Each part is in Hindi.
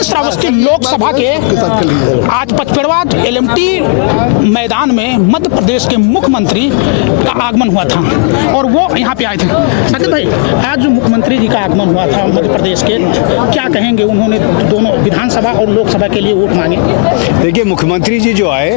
58 श्रावस्ती लोकसभा के आज 55वां LMT मैदान में मध्य प्रदेश के मुख्यमंत्री का आगमन हुआ था और वो यहाँ पे आए थे। साकिब भाई, आज जो मुख्यमंत्री जी का आगमन हुआ था मध्य प्रदेश के, क्या कहेंगे? उन्होंने दोनों विधानसभा और लोकसभा के लिए वोट मांगे। देखिए, मुख्यमंत्री जी जो आए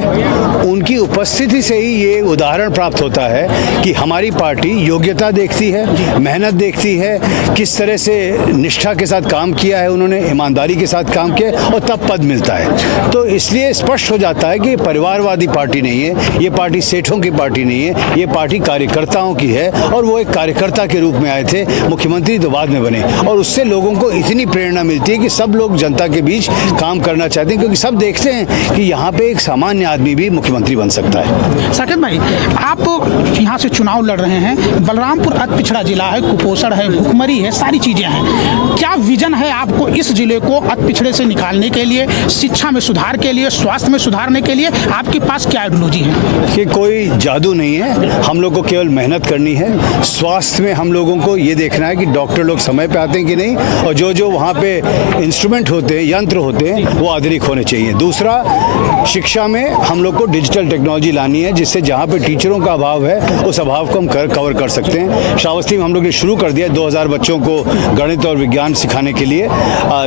उनकी उपस्थिति से ही ये उदाहरण प्राप्त होता है कि हमारी पार्टी योग्यता देखती है, मेहनत देखती है, किस तरह से निष्ठा के साथ काम किया है उन्होंने, ईमानदारी के साथ काम किया और तब पद मिलता है। तो इसलिए स्पष्ट हो जाता है कि ये परिवारवादी पार्टी नहीं है, ये पार्टी सेठों की पार्टी नहीं है, ये पार्टी कार्यकर्ताओं की है और वो एक कार्यकर्ता के रूप में आए थे। मुख्यमंत्री तो बाद में बने और उससे लोगों को इतनी प्रेरणा मिलती है कि सब लोग जनता के बीच काम करना चाहते हैं, क्योंकि सब देखते हैं कि यहाँ पे एक सामान्य आदमी भी मुख्यमंत्री बन सकता है। साकिब भाई, आप यहाँ से चुनाव लड़ रहे हैं, बलरामपुर अति पिछड़ा जिला है, कुपोषण है, भुखमरी है, सारी चीजें हैं। क्या विजन है आपको इस जिले को अति पिछड़े से निकालने के लिए, शिक्षा में सुधार के लिए, स्वास्थ्य में सुधारने के लिए? आपके पास क्या आइडियोलॉजी है? कि कोई जादू नहीं है, हम लोग को केवल मेहनत करनी है। स्वास्थ्य में हम लोगों को ये देखना है कि डॉक्टर लोग समय पे आते हैं कि नहीं, और जो वहाँ पे इंस्ट्रूमेंट होते हैं, यंत्र होते हैं, वो आधुनिक होने चाहिए। दूसरा, शिक्षा में हम लोग को डिजिटल टेक्नोलॉजी लानी है, जिससे जहाँ पे टीचरों का अभाव है उस अभाव को हम कवर कर सकते हैं। श्रावस्ती में हम लोग ने शुरू कर दिया 2000 बच्चों को गणित और विज्ञान सिखाने के लिए।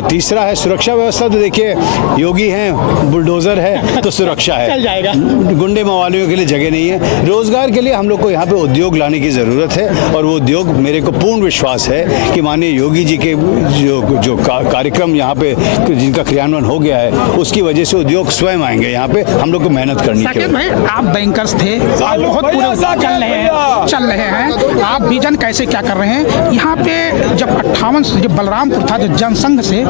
तीसरा है सुरक्षा व्यवस्था। तो देखिए, योगी हैं, बुलडोजर है तो सुरक्षा है, चल जाएगा। गुंडे मवालियों के लिए जगह नहीं है। रोजगार के लिए हम लोग को यहाँ पे उद्योग लाने की जरूरत है और वो उद्योग, मेरे को पूर्ण विश्वास है कि माननीय योगी जी के जो कार्यक्रम यहाँ पे जिनका क्रियान्वयन हो गया है, उसकी वजह से उद्योग स्वयं आएंगे यहाँ पे। हम लोग को मेहनत करनी चाहिए। भाई, आप बैंकर्स थे, आप बहुत पूरे चल रहे हैं, आप विजन कैसे क्या कर रहे हैं? यहाँ पे जब 58 जब बलरामपुर था, जो जनसंघ से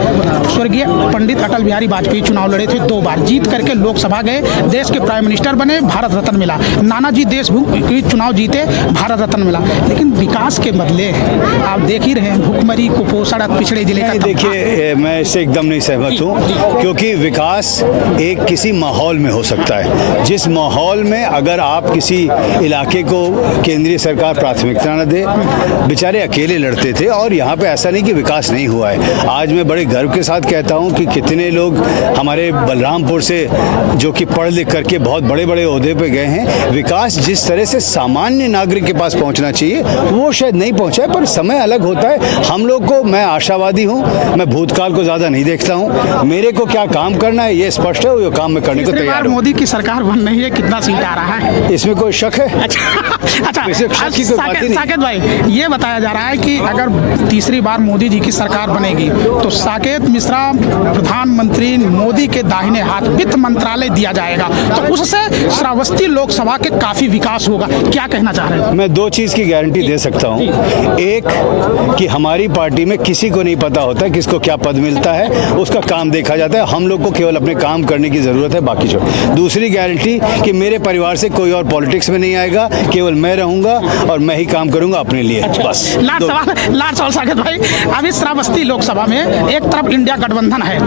स्वर्गीय पंडित अटल बिहारी वाजपेयी चुनाव लड़े थे, 2 बार जीत करके लोकसभा गए, देश के प्राइम मिनिस्टर बने, भारत रत्न मिला। नानाजी देशमुख चुनाव जीते, भारत रत्न मिला। लेकिन विकास के बदले आप देख ही रहे हैं भुखमरी, कुपोषण, पिछड़े जिले का। देखिए, मैं इससे एकदम नहीं सहमत हूँ, क्योंकि विकास एक किसी माहौल में हो सकता है। जिस माहौल में अगर आप किसी इलाके को केंद्रीय सरकार प्राथमिकता न दे, बेचारे अकेले लड़ते थे। और यहाँ पे ऐसा नहीं कि विकास नहीं हुआ है। आज मैं बड़े गर्व के साथ कहता हूँ कि कितने लोग हमारे बलरामपुर से जो कि पढ़ लिख करके बहुत बड़े बड़े ओहदे पे गए हैं। विकास जिस तरह से सामान्य नागरिक के पास पहुँचना चाहिए वो शायद नहीं पहुँचा है, पर समय अलग होता है। हम लोग को, मैं आशावादी हूँ, मैं भूतकाल को ज़्यादा नहीं देखता हूँ। मेरे को क्या काम करना है ये स्पष्ट है, वो काम मैं करने को तैयार हूँ। मोदी की सरकार बन रही है, कितना सीट आ रहा है? इसमें कोई शक है? अच्छा, साकेत भाई, ये बताया जा रहा है कि अगर तीसरी बार मोदी जी की सरकार बनेगी तो साकेत मिश्रा प्रधानमंत्री मोदी के दाहिने हाथ वित्त मंत्रालय दिया जाएगा, तो उससे श्रावस्ती लोकसभा के काफी विकास होगा। क्या कहना चाह रहे हैं? मैं 2 चीज की गारंटी दे सकता हूँ। एक, कि हमारी पार्टी में किसी को नहीं पता होता किसको क्या पद मिलता है, उसका काम देखा जाता है। हम लोग को केवल अपने काम करने की जरूरत है, बाकी छोड़। दूसरी गारंटी कि मेरे परिवार से कोई और पॉलिटिक्स में नहीं आएगा, केवल मैं रहूंगा और मैं ही काम करूंगा अपने लिए। बस लास्ट सवाल साकेत भाई, अभी श्रावस्ती लोकसभा में एक तरफ इंडिया गठबंधन है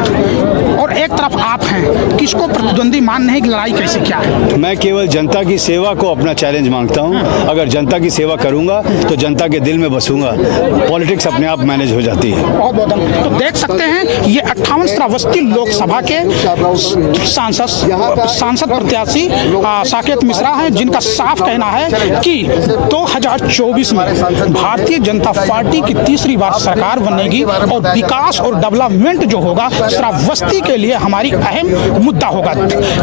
और एक तरफ आप हैं, किसको प्रतिद्वंदी मान रहे हैं? लड़ाई कैसे क्या है? मैं केवल जनता की सेवा को अपना चैलेंज मांगता हूं। अगर जनता की सेवा करूंगा तो जनता के दिल में बसूंगा। पॉलिटिक्स अपने आप मैनेज हो जाती है। बहुत तो देख सकते हैं, ये 58 श्रावस्ती लोकसभा के सांसद प्रत्याशी साकेत मिश्रा हैं, जिनका साफ कहना है कि 2024 में भारतीय जनता पार्टी की तीसरी बार सरकार बनेगी और विकास और डेवलपमेंट जो होगा श्रावस्ती के लिए हमारी अहम मुद्दा होगा,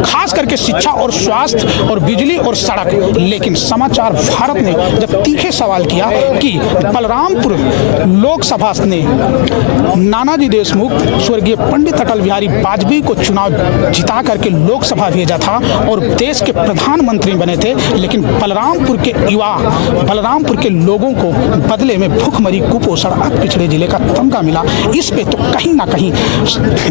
खास करके शिक्षा और स्वास्थ्य और बिजली और सड़क। लेकिन समाचार भारत ने जब तीखे सवाल किया कि बलरामपुर लोकसभा ने नानाजी देशमुख स्वर्गीय पंडित अटल बिहारी वाजपेयी को चुनाव जिता करके लोकसभा भेजा था और देश के प्रधानमंत्री बने थे, लेकिन बलरामपुर के युवा, बलरामपुर के लोगों को बदले में भूखमरी, कुपोषण, अति पिछड़े जिले का तमगा मिला। इस पे तो कहीं ना कहीं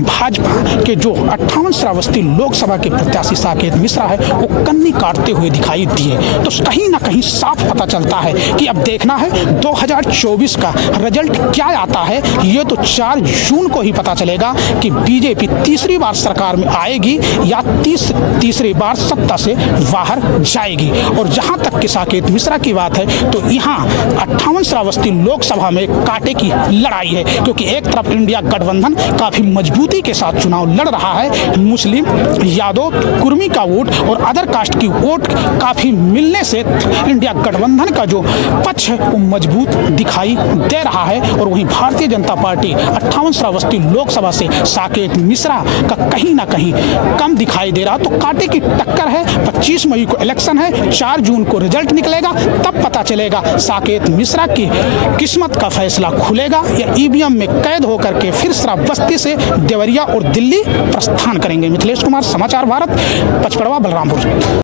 भाजपा के जो 58 श्रावस्ती लोकसभा के प्रत्याशी साकेत मिश्रा है वो कन्नी काटते हुए दिखाई दिए। तो कहीं ना कहीं साफ पता चलता है कि अब देखना है 2024 का रिजल्ट क्या आता है। ये तो 4 जून को ही पता चलेगा कि बीजेपी तीसरी बार सरकार में आएगी या तीसरी बार सत्ता से बाहर जाएगी। और जहां तक कि साकेत मिश्रा की बात है तो यहाँ 58 श्रावस्ती लोकसभा में कांटे की लड़ाई है, क्योंकि एक तरफ इंडिया गठबंधन का काफी मजबूती के साथ चुनाव लड़ रहा है। मुस्लिम, यादव, कुर्मी का वोट और अदर कास्ट की वोट काफी मिलने से इंडिया गठबंधन का जो पक्ष है वो मजबूत दिखाई दे रहा है। और वहीं भारतीय जनता पार्टी 58 श्रावस्ती लोकसभा से साकेत मिश्रा का कहीं ना कहीं कम दिखाई दे रहा। तो कांटे की टक्कर है। 25 मई को इलेक्शन है, 4 जून को रिजल्ट निकलेगा, तब पता चलेगा साकेत मिश्रा की किस्मत का फैसला खुलेगा या ईवीएम में कैद होकर के फिर श्रावस्ती से देवरिया और दिल्ली प्रस्थान करेंगे। मिथिलेश कुमार, समाचार भारत, पचपड़वा, बलरामपुर।